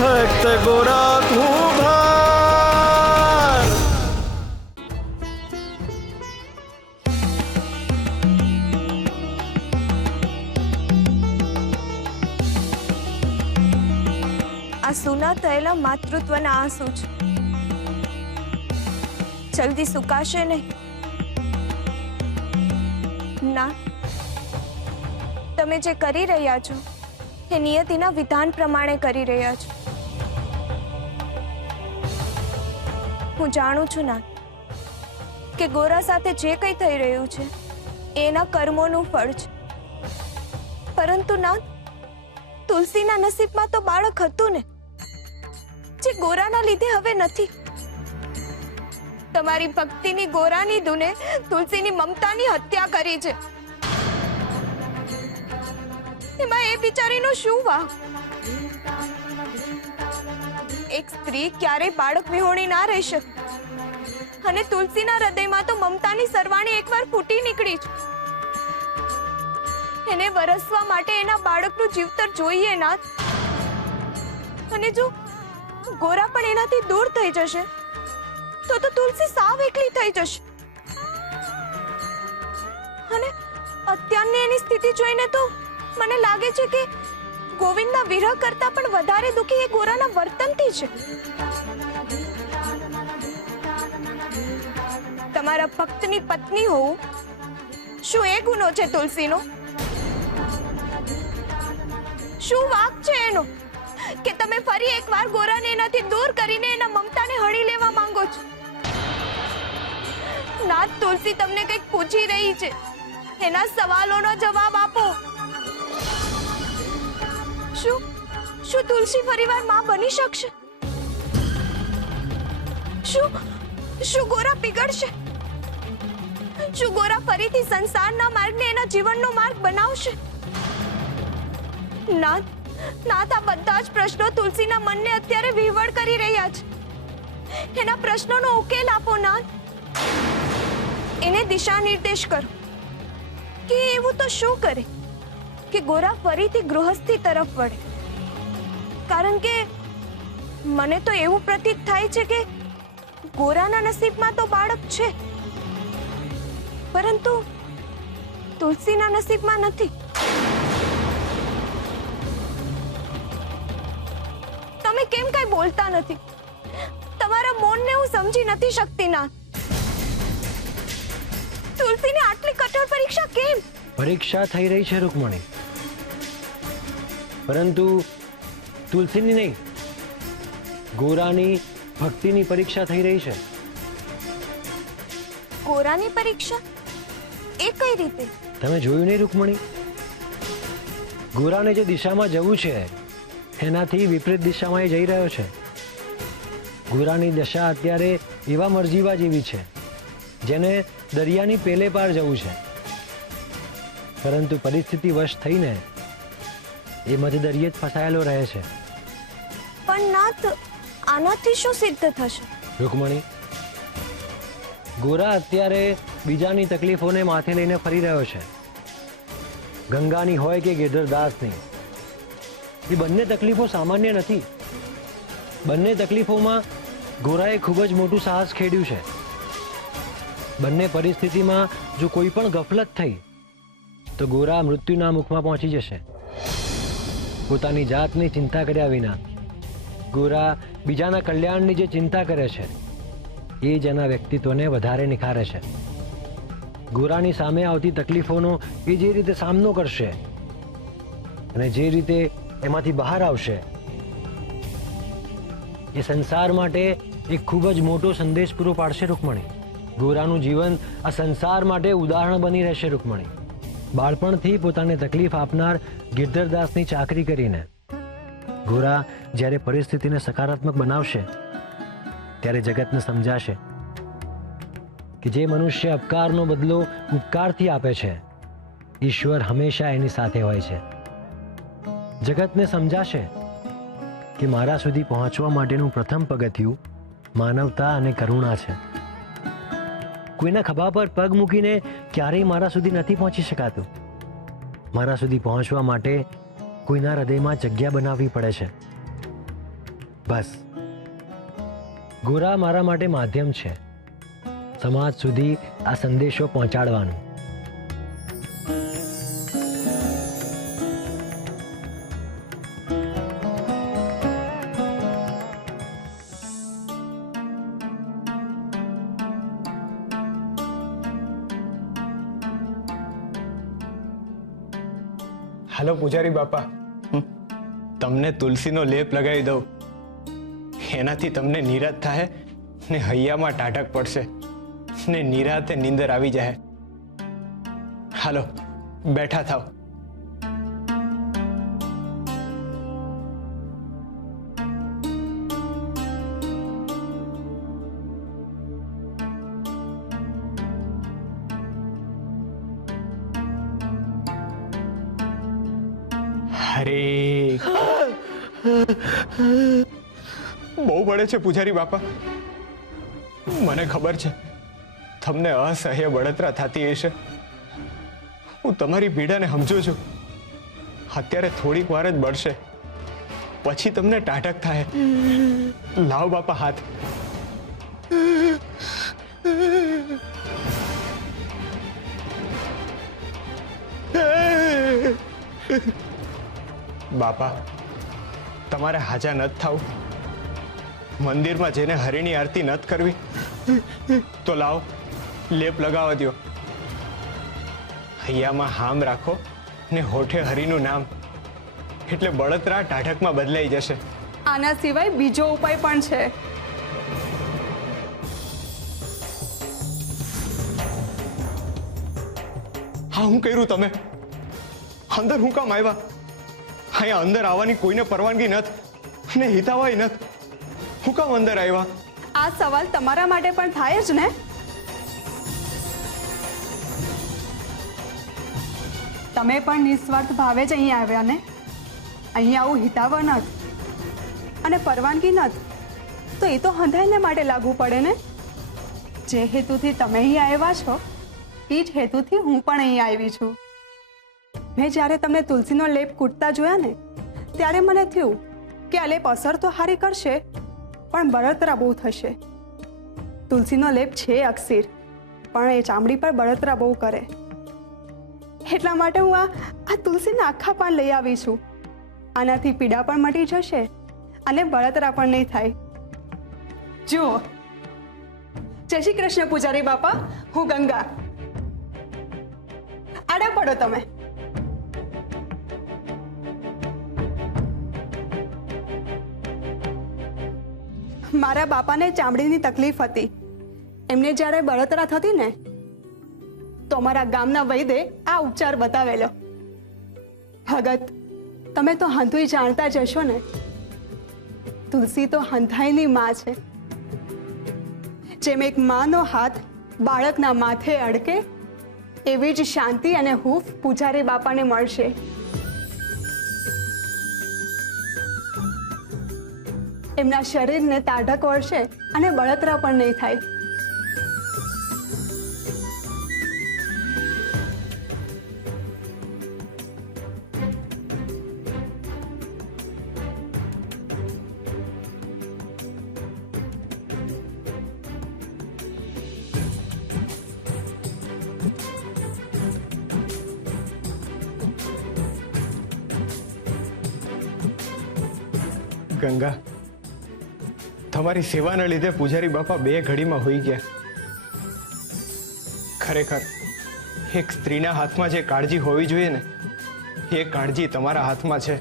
ભક્ત ગોરા કુંભાર. આ સૂના થયેલા માતૃત્વના આંસુ છે, જલ્દી સુકાશે નહીં. ના, તમે જે કરી રહ્યા છો એ નિયતિના વિધાન પ્રમાણે કરી રહ્યા છો. હું જાણું છું ના કે ગોરા સાથે જે કંઈ થઈ રહ્યું છે એના કર્મોનું ફળ છે, પરંતુ ના, તુલસીના નસીબમાં તો બાળક હતું ને, જે ગોરાના લીધે હવે નથી. તમારી ભક્તિની ગોરાની ધૂને તુલસીની મમતાની હત્યા કરી છે. એમાં એ બિચારીનો શું વાંક? એક સ્ત્રી ક્યારેય બાળક વિહોણી ના રહી શકે, અને તુલસીના હૃદયમાં તો મમતાની સરવાણી એકવાર ફૂટી નીકળી છે. એને વરસવા માટે એના બાળકનું જીવતર જોઈએ ના. અને જો ગોરા પણ એનાથી દૂર થઈ જશે તો તુલસી સાવ એકલી થઈ જશે. અને અત્યારની એની સ્થિતિ જોઈને તો મને લાગે છે કે ગોવિંદના વિરહ કરતા પણ વધારે દુઃખી એ ગોરાના વર્તનથી છે. તમારા ભક્તની પત્ની હોવું શું એ ગુનો છે તુલસીનો? શું વાંક છે એનો કે તમે ફરી એકવાર ગોરાને એનાથી દૂર કરીને એના મમતાને હણી લેવા માંગો છો? નાથ, તુલસી તમને કંઈક પૂછી રહી છે, એના સવાલોનો જવાબ આપો. શું તુલસી ફરીવાર માં બની શકશે? શું ગોરા બિગડશે? શું ગોરા ફરીથી સંસારના માર્ગને એના જીવનનો માર્ગ બનાવશે? નાથ, આ બધા જ પ્રશ્નો તુલસીના મનને અત્યારે વિહવળ કરી રહ્યા છે. એના પ્રશ્નોનો ઉકેલ આપો નાથ. એને દિશા નિર્દેશ કરો કે એવું તો શું કરે કે ગોરા ફરીથી ગૃહસ્થી તરફ વળે. કારણ કે મને તો એવું પ્રતીત થાય છે કે ગોરાના નસીબમાં તો બાળક છે, પરંતુ તુલસીના નસીબમાં નથી. તમે કેમ કઈ બોલતા નથી? તમારા મૌનને હું સમજી નથી શકતી ના. તુલસીને આટલી કઠોર પરીક્ષા કેમ? પરીક્ષા થઈ રહી છે રૂકમણી, પરંતુ તુલસીની નહીં, ગોરાની ભક્તિની પરીક્ષા થઈ રહી છે. ગોરાની પરીક્ષા? એ કઈ રીતે? તમે જોયું નહીં રૂકમણી? ગોરાને જે દિશામાં જવું છે એનાથી વિપરીત દિશામાં એ જઈ રહ્યો છે. ગોરાની દશા અત્યારે એવા મરજીવા જેવી છે જેને દરિયાની પેલે પાર જવું છે, પરંતુ પરિસ્થિતિ વશ થઈને એ મધદરિયે જ ફસાયેલો રહે છે. પણ નાથ, આનાથી શું સિદ્ધ થશે? રૂકમણી, ગોરા અત્યારે બીજાની તકલીફોને માથે લઈને ફરી રહ્યો છે. ગંગાની હોય કે ગિરધરદાસની, એ બંને તકલીફો સામાન્ય નથી. બંને તકલીફોમાં ગોરાએ ખૂબ જ મોટું સાહસ ખેડ્યું છે. બંને પરિસ્થિતિમાં જો કોઈ પણ ગફલત થઈ તો ગોરા મૃત્યુના મુખમાં પહોંચી જશે. પોતાની જાતની ચિંતા કર્યા વિના ગોરા બીજાના કલ્યાણની જે ચિંતા કરે છે એ જ એના વ્યક્તિત્વને વધારે નિખારે છે. ગોરાની સામે આવતી તકલીફોનો એ જે રીતે સામનો કરશે અને જે રીતે એમાંથી બહાર આવશે, એ સંસાર માટે એક ખૂબ જ મોટો સંદેશ પૂરો પાડશે રૂકમણી. ગોરાનું જીવન આ સંસાર માટે ઉદાહરણ બની રહેશે રૂકમણી. બાળપણથી પોતાને તકલીફ આપનાર ગિરધરદાસની ચાકરી કરીને ગોરા જ્યારે પરિસ્થિતિને સકારાત્મક બનાવશે ત્યારે જગતને સમજાશે કે જે મનુષ્ય અપકારનો બદલો ઉપકારથી આપે છે, ઈશ્વર હંમેશા એની સાથે હોય છે. જગતને સમજાશે કે મારા સુધી પહોંચવા માટેનું પ્રથમ પગથિયું માનવતા અને કરુણા છે. કોઈના ખભા પર પગ મૂકીને ક્યારેય મારા સુધી નથી પહોંચી શકાતું. મારા સુધી પહોંચવા માટે કોઈના હૃદયમાં જગ્યા બનાવવી પડે છે. બસ. ગોરા મારા માટે માધ્યમ છે, સમાજ સુધી આ સંદેશો પહોંચાડવાનું. હાલો પૂજારી બાપા, તમને તુલસીનો લેપ લગાવી દઉં, એનાથી તમને નિરાત થાય ને હૈયામાં ટાઢક પડશે ને નિરાતે નીંદર આવી જાય. હાલો બેઠા થાવ. અરે બહુ બળે છે પૂજારી બાપા, મને ખબર છે તમને અસહ્ય બળતરા થતી હશે. હું તમારી પીડાને સમજુ છું. અત્યારે થોડીક વાર જ બળશે, પછી તમને ટાઢક થાય. લાવ બાપા હાથ. બાપા તમારે હાજા નથ થવું, મંદિરમાં જઈને હરિની આરતી નથ કરવી, તો લાવ લેપ લગાવવા દો. હૈયામાં હામ રાખો ને હોઠે હરિનું નામ, એટલે બળતરા ટાઢકમાં બદલાઈ જશે. આના સિવાય બીજો ઉપાય પણ છે. હા હું કર્યું તમે? અંદર હું કામ આવ્યા? અહીંયા અંદર આવવાની કોઈને પરવાનગી નથી ને હિતાવાય નથી. હું કામ અંદર આવ્યા? આ સવાલ તમારા માટે પણ થાય જ ને. તમે પણ નિસ્વાર્થ ભાવે જ અહીં આવ્યા ને. અહીં આવું હિતાવ નથી અને પરવાનગી નથી, તો એ તો હંધાઈને માટે લાગુ પડે ને. જે હેતુથી તમે અહીં આવ્યા છો એ જ હેતુથી હું પણ અહીં આવી છું. મેં જ્યારે તમને તુલસીનો લેપ કૂટતા જોયા ને, ત્યારે મને થયું કે આ લેપ અસર તો હારી કરશે, પણ બળતરા બહુ થશે. તુલસીનો લેપ છે અક્ષીર, પણ એ ચામડી પર બળતરા બહુ કરે. એટલા માટે હું આ તુલસીના આખા પાન લઈ આવી છું. આનાથી પીડા પણ મટી જશે અને બળતરા પણ નહીં થાય. જુઓ. જય શ્રી કૃષ્ણ પૂજારી બાપા, હું ગંગા. આડા પડો તમે. મારા બાપાને ચામડીની તકલીફ હતી. એમને જ્યારે બળતરા થતી ને, તો અમારા ગામના વૈદ્ય આ ઉપચાર બતાવેલો. ભગત, તમે તો હંધુય જાણતા જ હશો ને. તુલસી તો હંધાઈની માં છે. જેમ એક માનો હાથ બાળકના માથે અડકે, એવી જ શાંતિ અને હૂંફ પૂજારી બાપાને મળશે. એમના શરીરને તાઢક વળશે અને બળતરા પણ નહીં થાય. ગંગા, તમારી સેવાના લીધે પૂજારી બાપા 2 ઘડીમાં હોઈ ગયા. ખરેખર એક સ્ત્રીના હાથમાં જે કાળજી હોવી જોઈએ ને, એ કાળજી તમારા હાથમાં છે.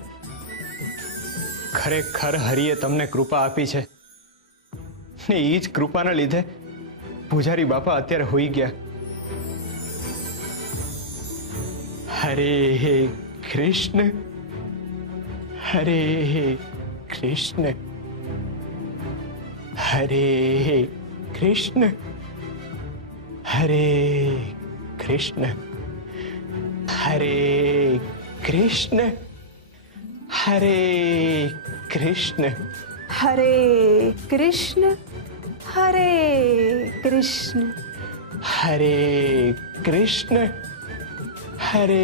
ખરેખર હરિએ તમને કૃપા આપી છે ને એ જ કૃપાના લીધે પૂજારી બાપા અત્યારે હોઈ ગયા. હરે કૃષ્ણ, હરે કૃષ્ણ, હરે કૃષ્ણ, હરે કૃષ્ણ, હરે કૃષ્ણ, હરે કૃષ્ણ, હરે કૃષ્ણ, હરે કૃષ્ણ, હરે કૃષ્ણ, હરે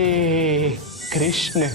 કૃષ્ણ.